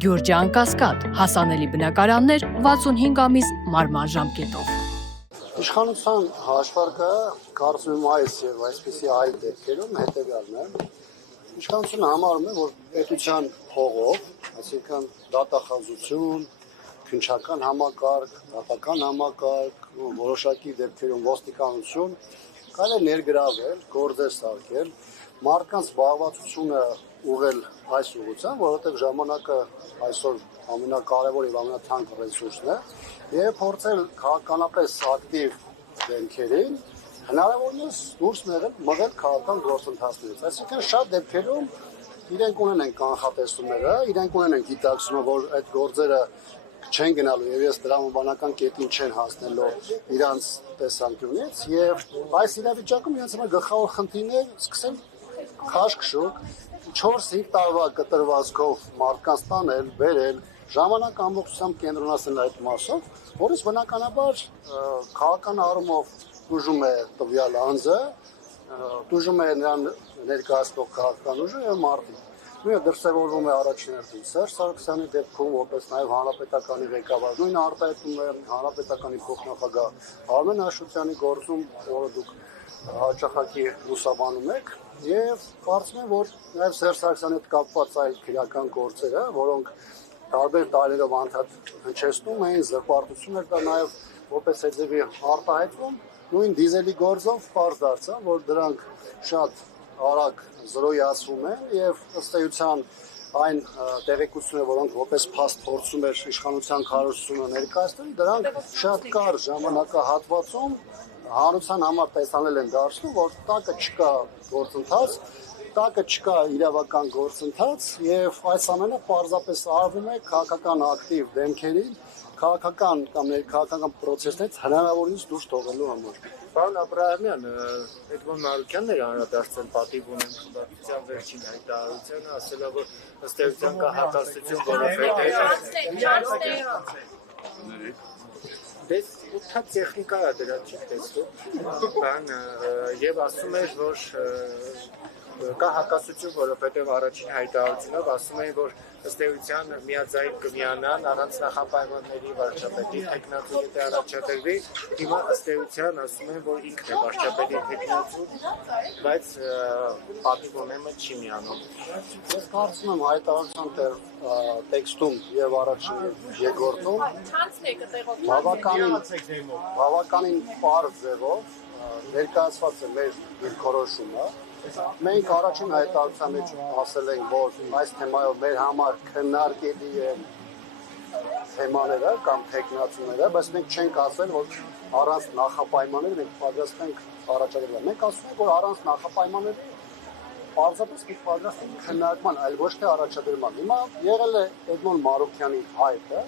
Գյուրջան Կասկադ, հասանելի բնակարաններ 65 ամիս մարման ժամկետով։ Իշխանության հաշվարկը կարծում եմ այս եւ այսպիսի այլ դեպքերում հետեւյալն է։ Իշխանությունը համարում է, որ պետության փողով, այսինքն դատախազություն, քննչական համակարգ, դատական համակարգ, որոշակի դեպքերում ոստիկանություն կարելի է ներգրավել, գործեր սարքել, մարդկանց զբաղվածությունը ուղղել այս ուղղությամբ, որովհետև ժամանակը այսօր ամենակարևոր եւ ամենաթանկ ռեսուրսն է, եւ փորձել քաղաքականապես ակտիվ դեմքերին հնարավորինս դուրս մղել քաղաքական գործընթացներից։ Այսինքն շատ դեպքերում իրենք ունեն կանխատեսումները, իրենք ունեն գիտակցումը, որ այդ գործերը չեն գնալու եւ ես տրամաբանական կետին չեն հասնելու իրանց տեսանկյունից եւ այս իրավիճակում իրենց համար գլխավոր խնդիրն է սկսել քաշքշուկ 4-5 տարվա կտրվածքով մարդկանց տանել, բերել, ժամանակ ամբողջությամբ կենտրոնացնել այդ մասով, որից բնականաբար քաղաքական առումով դժում է տվյալ անձը, դժում է նրան ներկայացնող քաղաքական ուժը եւ մարդը։ Նույնը դրսևորվում է առաջին հերթին Սերժ Սարգսյանի դեպքում, որպես նաև հանրապետականի ղեկավար, նույն արտահայտում է հանրապետականի փոխնախագահ Արմեն Աշոտյանի գործում, որը դուք հաճախակի լուսաբանում եք, եւ կարծում եմ, որ նաև Սերժ Սարգսյանի հետ կապված այլ քրեական գործերը, որոնք տարբեր տարերով անդադ հնչեցնում էին, զրպարտություն էր դա նաև որպես հետևի արտահայտվում, նույն դիզելի գործով պարզ դարձավ, որ դրանք շատ արագ զրոյացվում են եւ ըստ էության այն տեղեկությունները, որոնք որպես փաստ փորձում էր իշխանության քարոզությունը ներկայացնել, դրանք շատ կարճ ժամանակահատվածում հանրության համար տեսանել են դարձնում, որ տակը չկա գործընթաց, տակը չկա իրավական գործընթաց եւ այս ամենը պարզապես արվում է քաղաքական ակտիվ դեմքերին, քաղաքական կամ ներքաղաքական պրոցեսներից հնարավորինս դուրս թողելու համար։ Պարոն Աբրահամյան, Էդմոն Մարուկյանն էր անդրադարձել պատիվ ունեն խմբակցության վերջին հայտարարությանը, ասելով, որ ըստ էության կա հակասություն, որովհետև ուտա տեխնիկա է դրա չի տեսնում, եւ ասում էր, որ կա հակասություն, որովհետև առաջին հայտարարությունով ասում էին, որ ըստ էության միաձայն կմիանան առանց նախապայմանների վարչապետի թեկնածու եթե առաջադրվի, հիմա ըստ էության ասում են, որ ինքն է վարչապետի թեկնածու, բայց պատիվ ունենը չի միանում։ Ես կարծում եմ հայտարարության տեքստում եւ առաջին եւ երկրորդում բավականին պարզ ձևով ներկայացված է մեր դիրքորոշումը։ Մենք առաջին հայտարարության մեջ ասել ենք, որ այս թեմայով մեր համար քննարկելի են թեմաները կամ թեկնածուները, բայց մենք չենք ասել, որ առանց նախապայմանների մենք պատրաստ ենք առաջադրել։ Մենք ասում ենք, որ առանց նախապայմանների պարզապես մենք պատրաստ ենք քննարկման, այլ ոչ թե առաջադրման։ Հիմա եղել է Էդմոն Մարուկյանի հայտը,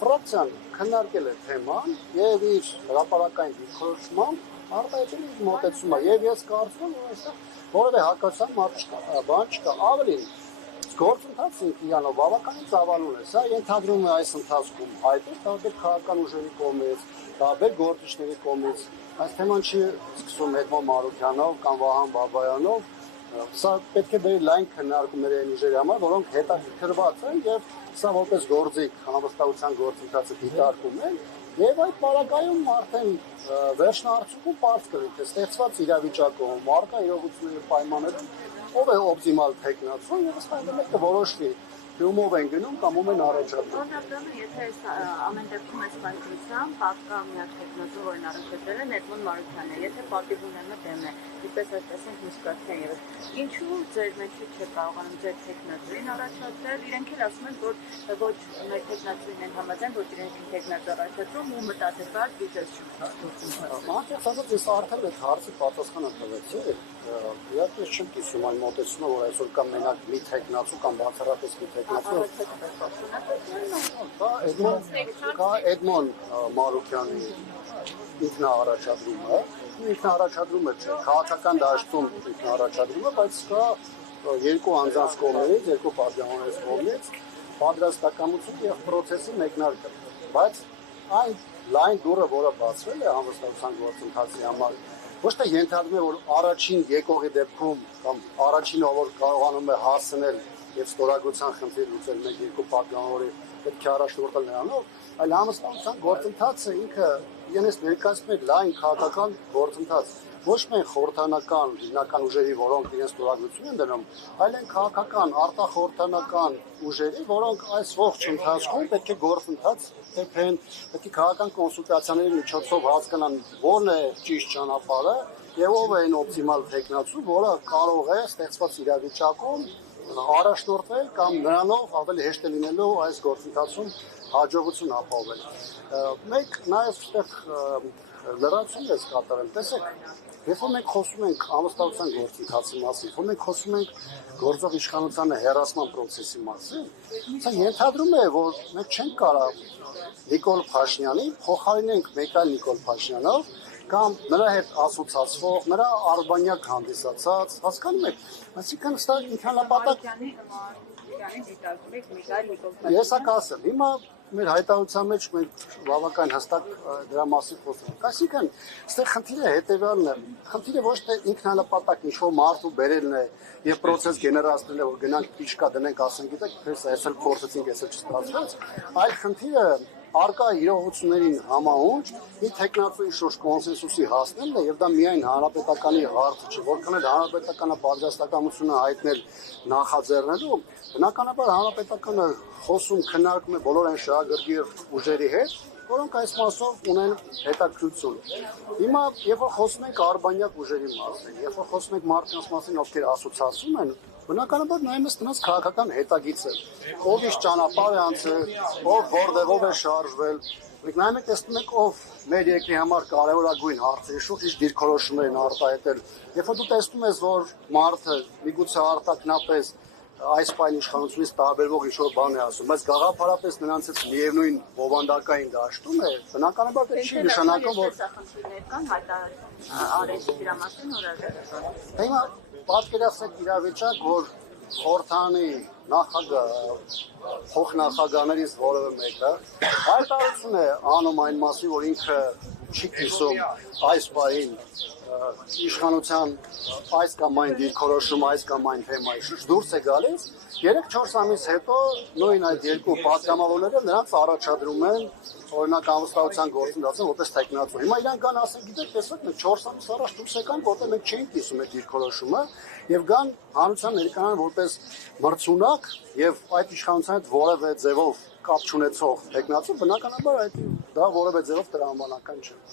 ֆրակցիան քննարկել է թեման եւ իր հրապարակային դիրքորոշմամբ արտահայտել իր մոտեցումը եւ ես կարծում եմ, որ այստեղ որևէ հակասության բան չկա, ավելին գործընթացը իրանով բավականին ծավալուն է, սա ենթադրում է այս ընթացքում հայտեր տարբեր քաղաքական ուժերի կողմից, տարբեր գործիչների կողմից, այս թեման չի սկսում Էդմոն Մարուկյանով կամ Վահան Բաբայանով, սա պետք է բերի լայն քննարկումների այն ուժերի համար, որոնք հետաքրքրված են եւ սա որպես գործիք անվստահության գործընթացը դիտարկում են եւ այդ պարագայում արդեն վերջնահարցուկում պարզ կլինի, թե ստեղծված իրավիճակում, առկա իրողությունների պայմաններում ով է օպտիմալ թեկնածու եւ ըստ այնպես կորոշվի, թե ումով են գնում կամ ում են առաջադրում։ Օրինակ, եթե ամեն դեպքում այս պայքարությամբ պատկա միակ թեկնածու, որն առաջադրել է Էդմոն Մարուկյանն է, եթե պատիվ ունենը դեմ է, իպես այսպես ենք մուսկացիան եւս։ Ինչու ձեր մեջը չէ կարողանում ձեր թեկնածուին առաջադրել, իրենք էլ ասում են, որ ոչ մեր թեկնածուին են համաձայն, որ իրենք են թեկնածու առաջադրում ու մտածեցած բիզնես չունեն։ Անկեղծ ես արդեն այդ հարցի պատասխանը տվեցի, իհարկե չեմ կիսում այն մոտեցումը, որ այսօր կա մենակ մի թեկնածու կամ բացառապես մի թեկնածու։ Կա Էդմոն Մարուկյանի ինքնաառաջադրումը, ինքնաառաջադրումը չէ, քաղաքական դաշտում ինքնաառաջադրումը, բայց կա երկու անձանց կողմից, երկու պատգամավորների կողմից պատրաստակամություն եւ պրոցեսի մեկնարկը, բայց այն լայն դուռը, որը բացվել է անվստահության գործընթացի համար, ոչ թե ենթադրում է, որ առաջին եկողի դեպքում կամ առաջինը, որ կարողանում է հասնել եւ ստորագրության խնդիր լուծել 1-2 պատգամավորի պետք է առաջնորդել նրանով, այլ համստացության գործընթացը ինքը իրենից ներկայացնում է լայն քաղաքական գործընթաց։ Ոչ միայն խորհրդանական հիմնական ուժերի, որոնք իրենց ստորագրություն են դնում, այլ են քաղաքական, արտախորհրդանական ուժերի, որոնք այս ողջ ընթացքում պետք է գործընթաց թեփեն, պետք է քաղաքական կոնսուլտացիաների միջոցով հասկանան որն է ճիշտ ճանապարհը եւ ով է այն օպտիմալ տեխնացու, որը կարող է ստեղծված իրավիճակում առաջնորդվել կամ նրանով ավելի հեշտ է լինելու այս գործընթացում հաջողություն ապահովել։ Մեկ նաեւ այդտեղ լրացում ես կատարել, տեսեք, երբ որ մենք խոսում ենք ամուսնացության գործընթացի մասին, երբ որ մենք խոսում ենք գործող իշխանության հերացման process-ի մասին, սա ենթադրում է, որ մենք չենք կարող Նիկոլ Փաշինյանին փոխարինենք մեկ այլ Նիկոլ Փաշինյանով կամ նրա հետ ասոցացվող, նրա արբանյակ հանդիսացած, հասկանում եք, այսինքն սա ինքնանպատակ Ես ասեմ, հիմա մեր հայտարարության մեջ մենք բավական հստակ դրա մասին խոսում ենք։ Այսինքն, այստեղ խնդիրը հետևյալն է։ Խնդիրը ոչ թե ինքնանպատակ ինչ-որ մարդու բերելն է եւ process գեներացնելն է, որ գնանք պիչկա դնենք, ասենք, գիտեք, այսօր փորձեցինք, այսօր չստացվեց, այլ խնդիրը արկա իրողություններին համահունչ մի տեխնացուի շուրջ կոնսենսուսի հասնելն է եւ դա միայն հանրապետականի հարցը չէ, որքան էլ հանրապետականը պատժաստականությունը հայտնել նախաձեռնելու, բնականաբար հանրապետականը խոսում քննարկում է բոլոր այն շահագրգիռ ուժերի հետ, որոնք այս մասով ունեն հետաքրքրություն։ Հիմա երբ որ խոսում ենք արբանյակ ուժերի մասին, երբ որ խոսում ենք մարդկանց մասին, ովքեր ասոցիացում են, բնականաբար նայում ես նրանց քաղաքական հետագիծը, ով իշ ճանապարհ է անցել, ով որտեղով է շարժվել, մենք նայում ենք տեսնում ենք ով մեր երկրի համար կարևորագույն հարցերի շուրջ իր դիրքորոշումներ են արտահայտել։ Երբ որ դու տեսնում ես, որ մարդը միգուցե արտաքնապես այս պայն իշխանությունից տարբերվող ինչ-որ բան է ասում, բայց գաղափարապես նրանցից միևնույն բովանդակային դաշտում է, բնականաբար դա չի նշանակում, որ Հիմա պատկերացրեք իրավիճակ, որ խորհրդանի նախագահ, փոխնախագահներից որևէ մեկը հայտարարություն է անում այն մասին, որ ինքը չի կիսում այս պահին իշխանության այս կամ այն դիրքորոշում, այս կամ այն թեմայի շուրջ դուրս է գալիս, 3-4 ամիս հետո նույն այդ երկու պատգամավորները նրանց առաջադրում են օրինակ ամուսնացության գործընթացը որպես տեխնացու։ Հիմա իրանք կան ասեն, գիտեք, տեսեք, մենք 4 ամիս առաջ դուրս եկանք, որտեղ մենք չէինք կիսում այդ դիրքորոշումը եւ կան հանրության ներկայան որպես մրցունակ եւ այդ իշխանության հետ որևէ ձևով կապ չունեցող տեխնացու, բնականաբար այդ դա որևէ ձևով տրամաբանական չէ։